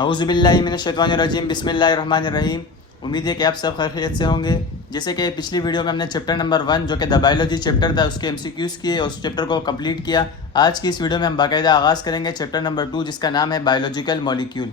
औज़ुबिल्लाहिमिनश्शैतानिर्रजीम बिस्मिल्लाहिर्रहमानिर्रहीम। उम्मीद है कि आप सब खैरियत से होंगे। जैसे कि पिछली वीडियो में हमने चैप्टर नंबर 1 जो कि द बायोलॉजी चैप्टर था उसके एमसीक्यूज़ किए और उस चैप्टर को कंप्लीट किया। आज की इस वीडियो में हम बाकायदा आगाज़ करेंगे चैप्टर नंबर 2 जिसका नाम है बायोलॉजिकल मॉलिक्यूल।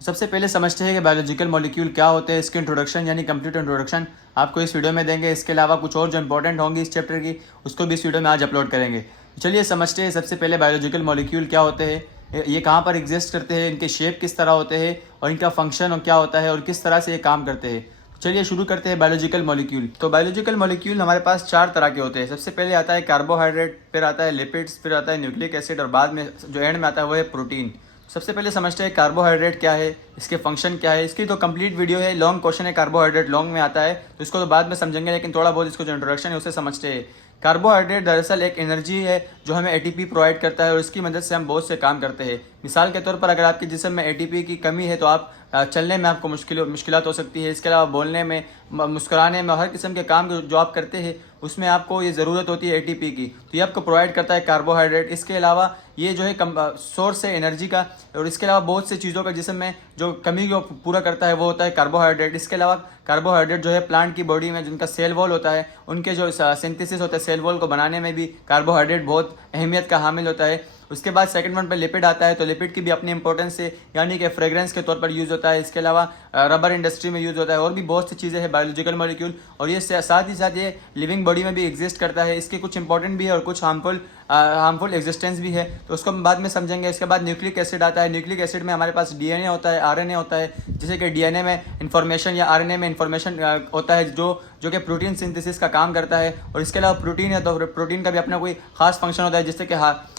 सबसे पहले समझते हैं कि बायोलॉजिकल मॉलिक्यूल क्या होते हैं। इसके इंट्रोडक्शन यानी कंप्लीट इंट्रोडक्शन आपको इस वीडियो में देंगे। इसके अलावा कुछ और जो इंपॉर्टेंट होंगी इस चैप्टर की उसको भी इस वीडियो में आज अपलोड करेंगे। चलिए समझते हैं सबसे पहले बायोलॉजिकल मॉलिक्यूल क्या होते हैं, ये कहाँ पर एग्जिस्ट करते हैं, इनके शेप किस तरह होते हैं और इनका फंक्शन और क्या होता है और किस तरह से ये काम करते हैं। चलिए शुरू करते हैं बायोलॉजिकल मॉलिक्यूल। तो बायोलॉजिकल मॉलिक्यूल हमारे पास 4 तरह के होते हैं। सबसे पहले आता है कार्बोहाइड्रेट, फिर आता है लिपिड्स, फिर आता है न्यूक्लिक एसिड और बाद में जो एंड में आता है वो है प्रोटीन। सबसे पहले समझते हैं कार्बोहाइड्रेट क्या है, इसके फंक्शन क्या है। इसकी तो कंप्लीट वीडियो है, लॉन्ग क्वेश्चन है, कार्बोहाइड्रेट लॉन्ग में आता है तो इसको तो बाद में समझेंगे, लेकिन थोड़ा बहुत इसको जो इंट्रोडक्शन है उसे समझते हैं। कार्बोहाइड्रेट दरअसल एक एनर्जी है जो हमें एटीपी प्रोवाइड करता है और इसकी मदद से हम बहुत से काम करते हैं। मिसाल के तौर पर अगर आपके जिस्म में एटीपी की कमी है तो आप चलने में आपको मुश्किलात हो सकती है। इसके अलावा बोलने में, मुस्कुराने में, हर किस्म के काम जो आप करते हैं उसमें आपको ये ज़रूरत होती है एटीपी की, तो ये आपको प्रोवाइड करता है कार्बोहाइड्रेट। इसके अलावा ये जो है सोर्स है एनर्जी का और इसके अलावा बहुत से चीज़ों का जिस्म में जो कमी को पूरा करता है वो होता है कार्बोहाइड्रेट। इसके अलावा कार्बोहाइड्रेट जो है प्लांट की बॉडी में जिनका सेल वॉल होता है उनके जो सिंथेसिस होता है सेल वॉल को बनाने में भी कार्बोहाइड्रेट बहुत अहमियत का हामिल होता है। उसके बाद सेकंड वन पे लिपिड आता है, तो लिपिड की भी अपनी इंपॉर्टेंस है, यानी कि फ्रेग्रेंस के तौर पर यूज़ होता है। इसके अलावा रबर इंडस्ट्री में यूज़ होता है और भी बहुत सी चीज़ें हैं बायोलॉजिकल मॉलिक्यूल, और ये साथ ही साथ ये लिविंग बॉडी में भी एग्जिस्ट करता है। इसके कुछ इंपॉर्टेंट भी है और कुछ हार्मफुल एग्जिस्टेंस भी है, तो उसको हम बाद में समझेंगे। इसके बाद न्यूक्लिक एसिड आता है। न्यूक्लिक एसिड में हमारे पास डीएनए होता है, आरएनए होता है। जैसे कि डीएनए में इंफॉर्मेशन या आरएनए में इंफॉर्मेशन होता है जो कि प्रोटीन सिंथेसिस का काम करता है। और इसके अलावा प्रोटीन है तो प्रोटीन का भी अपना कोई खास फंक्शन होता है, जिससे कि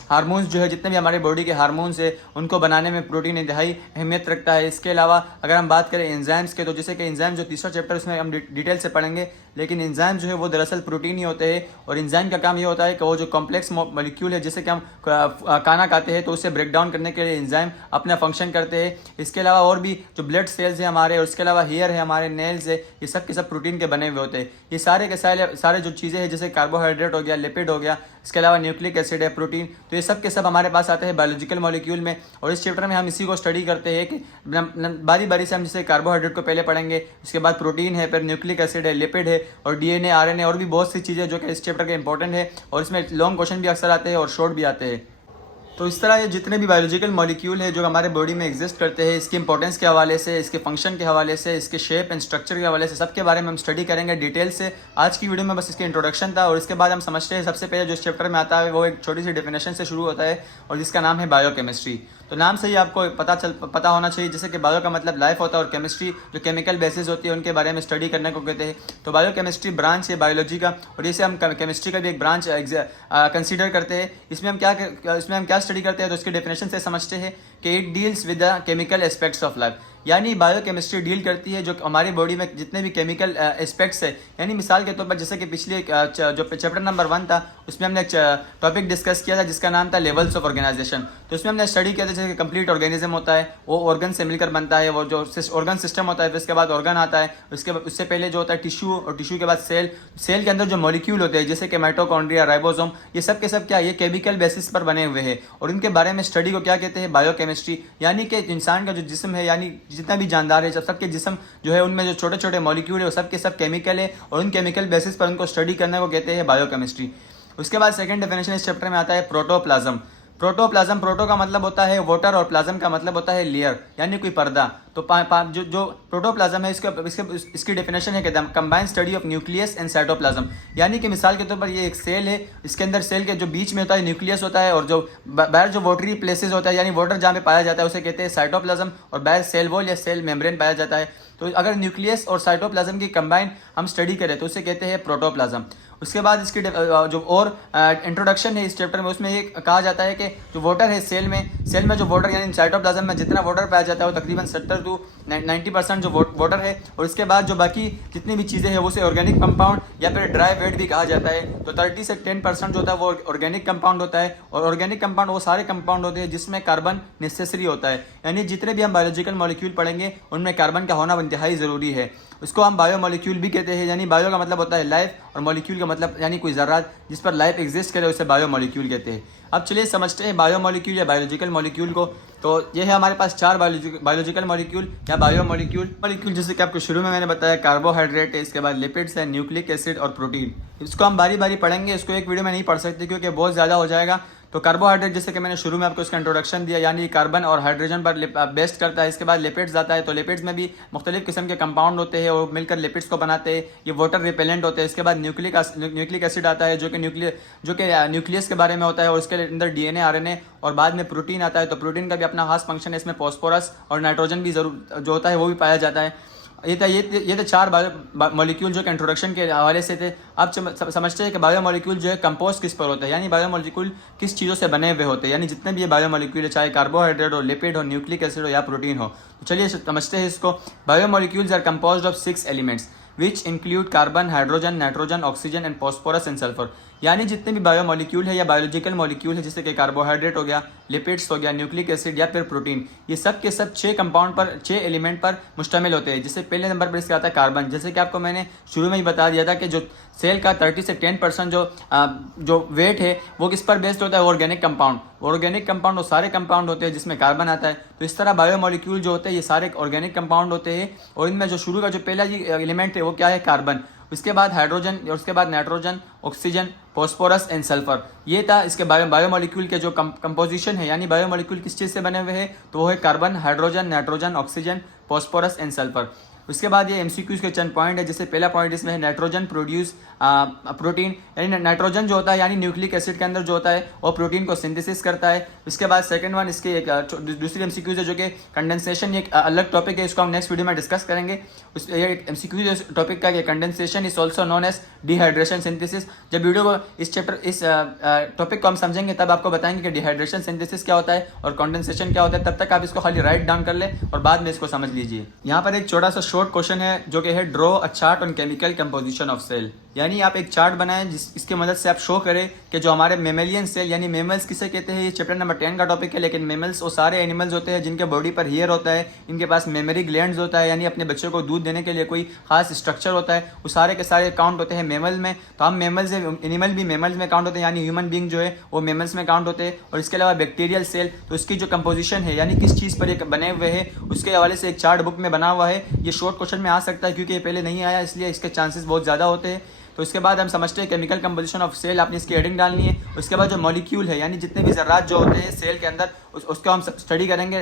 हार्मोन्स जो है जितने भी हमारे बॉडी के हार्मोन्स है उनको बनाने में प्रोटीन इंतहाई अहमियत रखता है। इसके अलावा अगर हम बात करें एंजाइम्स के, तो जैसे कि एंजाइम जो तीसरा चैप्टर उसमें हम डिटेल से पढ़ेंगे, लेकिन एंजाइम जो है वो दरअसल प्रोटीन ही होते हैं। और एंजाइम का काम ये होता है कि वो जो कॉम्प्लेक्स मॉलिक्यूल है, जैसे कि हम खाना खाते हैं तो उसे ब्रेक डाउन करने के लिए एंजाइम अपना फंक्शन करते हैं। इसके अलावा और भी जो ब्लड सेल्स है हमारे, और इसके अलावा हेयर है हमारे, नेल्स है, ये सब के सब प्रोटीन के बने हुए होते हैं। ये सारे के सारे जो चीज़ें हैं जैसे कार्बोहाइड्रेट हो गया, लिपिड हो गया, इसके अलावा न्यूक्लिक एसिड है, प्रोटीन, तो ये सब के सब हमारे पास आते हैं बायोलॉजिकल मॉलिक्यूल में। और इस चैप्टर में हम इसी को स्टडी करते हैं कि बारी बारी से हम जैसे कार्बोहाइड्रेट को पहले पढ़ेंगे, उसके बाद प्रोटीन है, फिर न्यूक्लिक एसिड है, लिपिड है और डीएनए, आरएनए और भी बहुत सी चीज़ें जो कि इस चैप्टर के इंपॉर्टेंट है। और इसमें लॉन्ग क्वेश्चन भी अक्सर आते हैं और शॉर्ट भी आते हैं। तो इस तरह ये जितने भी बायोलॉजिकल मॉलिक्यूल है जो हमारे बॉडी में एग्जिस्ट करते हैं, इसकी इंपॉर्टेंस के हवाले से, इसके फंक्शन के हवाले से, इसके शेप एंड स्ट्रक्चर के हवाले से, सबके बारे में हम स्टडी करेंगे डिटेल से। आज की वीडियो में बस इसके इंट्रोडक्शन था और इसके बाद हम समझते हैं सबसे पहले जो इस चैप्टर में आता है वो एक छोटी सी डेफिनेशन से शुरू होता है और जिसका नाम है बायोकेमिस्ट्री। तो नाम से ही आपको पता होना चाहिए, जैसे कि बायो का मतलब लाइफ होता है और केमिस्ट्री जो केमिकल बेसिस होती है उनके बारे में स्टडी करने को कहते हैं। तो बायोकेमिस्ट्री ब्रांच है बायोलॉजी का और इसे हम केमिस्ट्री का भी एक ब्रांच कंसीडर करते हैं। इसमें हम क्या स्टडी करते हैं, तो इसके डेफिनेशन से समझते हैं कि it deals with the chemical aspects of life, यानी बायोकेमिस्ट्री डील करती है जो हमारी बॉडी में जितने भी केमिकल एस्पेक्ट्स है। यानी मिसाल के तौर पर जैसे कि पिछले जो चैप्टर नंबर 1 था उसमें हमने टॉपिक डिस्कस किया था जिसका नाम था लेवल्स ऑफ ऑर्गेनाइजेशन। तो उसमें हमने स्टडी किया था जैसे कंप्लीट ऑर्गेनिज्म होता है वो ऑर्गन से मिलकर बनता है, वो जो ऑर्गन सिस्टम होता है, फिर उसके बाद ऑर्गन आता है, उससे पहले जो होता है टिश्यू, और टिश्यू के बाद सेल के अंदर जो मॉलिक्यूल होते हैं जैसे कि माइटोकॉन्ड्रिया, राइबोसोम, ये सब के सब क्या ये केमिकल बेसिस पर बने हुए हैं और इनके बारे में स्टडी को क्या कहते हैं, बायोकेमिस्ट्री। यानी कि इंसान का जो जिस्म है, यानी जितना भी जानदार है, सबके जिस्म जो है उनमें जो छोटे छोटे मॉलिक्यूल है वो सब के सब केमिकल है और उन केमिकल बेसिस पर उनको स्टडी करने को कहते हैं बायोकेमिस्ट्री। उसके बाद सेकंड डेफिनेशन इस चैप्टर में आता है प्रोटोप्लाज्म। प्रोटो का मतलब होता है वाटर और प्लाज्म का मतलब होता है लेयर, यानी कोई पर्दा। तो जो प्रोटोप्लाज्म है इसकी डेफिनेशन है कि combined study of nucleus and cytoplasm, यानी कि मिसाल के तौर पर ये एक सेल है, इसके अंदर सेल के जो बीच में होता है न्यूक्लियस होता है और जो बाहर जो वाटरी प्लेसेस होता है यानी वाटर जहाँ पे पाया जाता है उसे कहते हैं साइटोप्लाज्म, और बाहर सेल वॉल या सेल मेम्ब्रेन पाया जाता है। तो अगर न्यूक्लियस और साइटोप्लाज्म की कंबाइंड हम स्टडी करें तो उसे कहते हैं प्रोटोप्लाज्म। उसके बाद इसकी जो और इंट्रोडक्शन है इस चैप्टर में उसमें ये कहा जाता है कि जो वाटर है सेल में जो वाटर यानी साइटोप्लाज्म में जितना वाटर पाया जाता है वो तकरीबन 70 to 90% जो वाटर है। और इसके बाद जो बाकी जितनी भी चीज़ें हैं उसे ऑर्गेनिक कंपाउंड या फिर ड्राई वेट भी कहा जाता है। तो 30 से 10% जो होता है वो ऑर्गेनिक कंपाउंड होता है, और ऑर्गेनिक कंपाउंड वो सारे कंपाउंड होते हैं जिसमें कार्बन नेसेसरी होता है, यानी जितने भी हम बायोलॉजिकल मॉलिक्यूल पढ़ेंगे उनमें कार्बन का होना इंतहाई ज़रूरी है। उसको हम बायो मॉलिक्यूल भी कहते हैं, यानी बायो का मतलब होता है लाइफ और मॉलिक्यूल का मतलब यानी कोई ज़रात जिस पर लाइफ एग्जिस्ट करे उसे बायो मॉलिक्यूल कहते हैं। अब चलिए समझते हैं बायोमोलिक्यूल या बायोलॉजिकल मॉलिक्यूल को। तो ये है हमारे पास 4 बायोलॉजिकल मॉलिक्यूल या बायोमोलिक्यूल जैसे कि आपको शुरू में मैंने बताया, कार्बोहाइड्रेट है, इसके बाद लिपिड्स है, न्यूक्लिक एसिड और प्रोटीन। इसको हम बारी बारी पढ़ेंगे, इसको एक वीडियो में नहीं पढ़ सकते क्योंकि बहुत ज़्यादा हो जाएगा। तो कार्बोहाइड्रेट जैसे कि मैंने शुरू में आपको इसका इंट्रोडक्शन दिया, यानी कार्बन और हाइड्रोजन पर बेस्ड करता है। इसके बाद लिपिड्स आता है, तो लिपिड्स में भी मुख्तलिफ किस्म के कंपाउंड होते हैं, वो मिलकर लिपिड्स को बनाते हैं, ये वाटर रिपेलेंट होते हैं। इसके बाद न्यूक्लिक एसिड आता है जो कि न्यूक्लियस के बारे में होता है और उसके अंदर डीएनए, आरएनए, और बाद में प्रोटीन आता है। तो प्रोटीन का भी अपना खास फंक्शन है, इसमें फॉस्फोरस और नाइट्रोजन भी जरूर जो होता है वो भी पाया जाता है। ये थे 4 मॉलिक्यूल जो कि इंट्रोडक्शन के हवाले से थे। अब समझते हैं कि बायोमोलिक्यूल जो है कंपोज किस पर होता है, यानी बायोमोलिक्यूल किस चीज़ों से बने हुए होते हैं, यानी जितने भी ये बायोमोलिक्यूल है, चाहे कार्बोहाइड्रेट हो, लिपिड हो, न्यूक्लिक एसिड हो या प्रोटीन हो। तो चलिए समझते हैं इसको। Biomolecules are composed of 6 elements which include carbon, hydrogen, nitrogen, oxygen and phosphorus and sulphur. यानी जितने भी बायोमोलिक्यूल है या बायोलॉजिकल मॉलिक्यूल है, जैसे कि कार्बोहाइड्रेट हो गया, लिपिड्स हो गया, न्यूक्लिक एसिड या फिर प्रोटीन, ये सब के सब 6 एलिमेंट पर मुश्तमिल होते हैं। जैसे पहले नंबर पर इसका आता है कार्बन। जैसे कि आपको मैंने शुरू में ही बता दिया था कि जो सेल का 30 से 10% जो वेट है वो किस पर बेस्ड होता है, ऑर्गेनिक कंपाउंड। ऑर्गेनिक कंपाउंड वो सारे कंपाउंड होते हैं जिसमें कार्बन आता है। तो इस तरह बायोमोलिक्यूल जो होते हैं ये सारे ऑर्गेनिक कंपाउंड होते हैं, और इनमें जो शुरू का जो पहला एलिमेंट है वो क्या है, कार्बन। उसके बाद हाइड्रोजन और उसके बाद nitrogen, oxygen, phosphorus and sulphur. ये था इसके बायोमोलिक्यूल के जो कंपोजिशन है, यानी बायोमोलिक्यूल किस चीज़ से बने हुए हैं, तो वो है carbon, hydrogen, nitrogen, oxygen, phosphorus and sulphur. उसके बाद ये एमसीक्यूज के चंद पॉइंट है। जैसे पहला पॉइंट इसमें है नाइट्रोजन प्रोड्यूस प्रोटीन, यानी नाइट्रोजन जो होता है यानी न्यूक्लिक एसिड के अंदर जो होता है वो प्रोटीन को सिंथेसिस करता है। उसके बाद सेकंड वन इसकी एक दूसरी एमसीक्यूज है जो कि कंडेंसेशन, एक अलग टॉपिक है, इसको हम नेक्स्ट वीडियो में डिस्कस करेंगे। ये एमसीक्यूज टॉपिक का condensation is also known as dehydration synthesis. जब वीडियो को इस टॉपिक को हम समझेंगे तब आपको बताएंगे कि डिहाइड्रेशन सिंथेसिस क्या होता है और कंडेंसेशन क्या होता है। तब तक आप इसको खाली राइट डाउन कर ले और बाद में इसको समझ लीजिए। यहाँ पर एक छोटा सा शॉर्ट क्वेश्चन है जो कि है draw a chart on chemical composition of cell, यानी आप एक चार्ट बनाएं जिसकी मदद से आप शो करें कि जो हमारे मेमेलियन सेल, यानी मेमल्स किसे कहते हैं, ये चैप्टर नंबर 10 का टॉपिक है। लेकिन मेमल्स वो सारे एनिमल्स होते हैं जिनके बॉडी पर हेयर होता है, इनके पास मेमरी ग्लैंड्स होता है, यानी अपने बच्चों को दूध देने के लिए कोई खास स्ट्रक्चर होता है, वो सारे के सारे काउंट होते हैं मेमल में। तो हम मेमल्स एनिमल भी मेमल्स में काउंट होते हैं, यानी ह्यूमन बींग जो है वो मेमल्स में काउंट होते हैं। और इसके अलावा बैक्टीरियल सेल, तो इसकी जो कंपोजिशन है यानी किस चीज़ पर ये बने हुए हैं उसके हवाले से एक चार्ट बुक में बना हुआ है। ये शॉर्ट क्वेश्चन में आ सकता है क्योंकि ये पहले नहीं आया, इसलिए इसके चांसेस बहुत ज़्यादा होते हैं। तो इसके बाद हम समझते हैं केमिकल कंपोजिशन ऑफ सेल, आपने इसकी हेडिंग डालनी है। उसके बाद जो मॉलिक्यूल है यानी जितने भी ज़र्रात जो होते हैं सेल के अंदर उसको हम स्टडी करेंगे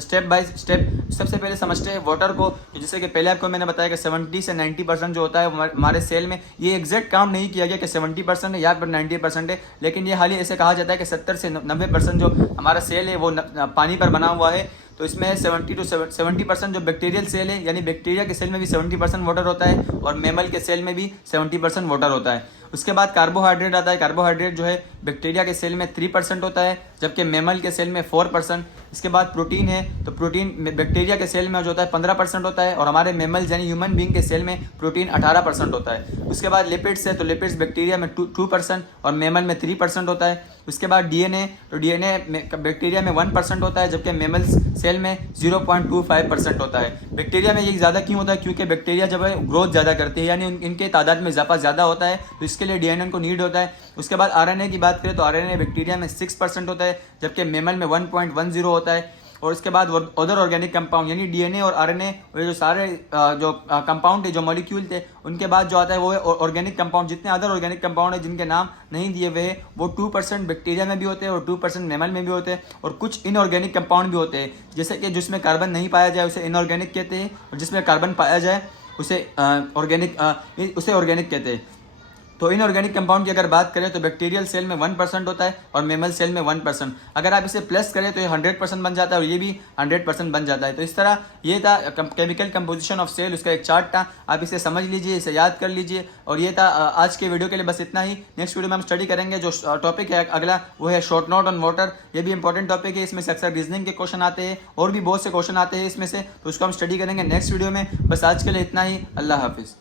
स्टेप बाय स्टेप। सबसे पहले समझते हैं वाटर को, जैसे कि पहले आपको मैंने बताया कि 70 से 90% जो होता है हमारे सेल में, ये एग्जैक्ट काउंट नहीं किया गया कि 70% है या फिर 90% है, लेकिन ये हाल ही ऐसे कहा जाता है कि 70 से 90% जो हमारा सेल है वो पानी पर बना हुआ है। तो इसमें 70% जो बैक्टीरियल सेल है, यानी बैक्टीरिया के सेल में भी 70% वाटर होता है और मेमल के सेल में भी 70% वाटर होता है। उसके बाद कार्बोहाइड्रेट आता है। कार्बोहाइड्रेट जो है बैक्टीरिया के सेल में 3% होता है जबकि मेमल के सेल में 4%। इसके बाद प्रोटीन है, तो प्रोटीन बैक्टीरिया के सेल में जो होता है 15% होता है और हमारे मेमल्स यानी ह्यूमन बींग के सेल में प्रोटीन 18% होता है। उसके बाद लिपिड्स है, तो लिपिड्स बैक्टीरिया में 2% और मेमल में 3% होता है। उसके बाद डीएनए, तो डीएनए बैक्टीरिया में 1% होता है जबकि मेमल्स सेल में 0.25% होता है। बैक्टीरिया में ये ज़्यादा क्यों होता है, क्योंकि बैक्टीरिया जब है ग्रोथ ज़्यादा करती है, यानी इनके तादाद में इजाफा ज़्यादा होता है, तो इसके लिए डीएनए को नीड होता है। उसके बाद आरएनए की बात करें तो आरएनए बैक्टीरिया में 6% होता है जबकि मेमल में 1.10 होता है। और इसके बाद अदर ऑर्गेनिक कंपाउंड, यानी डीएनए और आरएनए जो सारे जो कंपाउंड है, जो मॉलिक्यूल थे, उनके बाद जो आता है वो है ऑर्गेनिक कंपाउंड। जितने अदर ऑर्गेनिक कंपाउंड है जिनके नाम नहीं दिए हुए हैं वो 2% बैक्टीरिया में भी होते हैं और 2% मेमल में भी होते हैं। और कुछ इनऑर्गेनिक कंपाउंड भी होते हैं, जैसे कि जिसमें कार्बन नहीं पाया जाए उसे इनऑर्गेनिक कहते हैं, और जिसमें कार्बन पाया जाए उसे ऑर्गेनिक कहते हैं। तो इनऑर्गेनिक कंपाउंड की अगर बात करें तो बैक्टीरियल सेल में 1% होता है और मेमल सेल में 1%। अगर आप इसे प्लस करें तो ये 100% बन जाता है और ये भी 100% बन जाता है। तो इस तरह ये था केमिकल कंपोजिशन ऑफ सेल, उसका एक चार्ट था, आप इसे समझ लीजिए, इसे याद कर लीजिए। और ये था आज के वीडियो के लिए बस इतना ही। नेक्स्ट वीडियो में हम स्टडी करेंगे जो टॉपिक है अगला, वो है शॉर्ट नोट ऑन वाटर। ये भी इंपॉर्टेंट टॉपिक है, इसमें से अक्सर रीजनिंग के क्वेश्चन आते हैं और भी बहुत से क्वेश्चन आते हैं इसमें से, तो उसको हम स्टडी करेंगे नेक्स्ट वीडियो में। बस आज के लिए इतना ही, अल्लाह हाफिज़।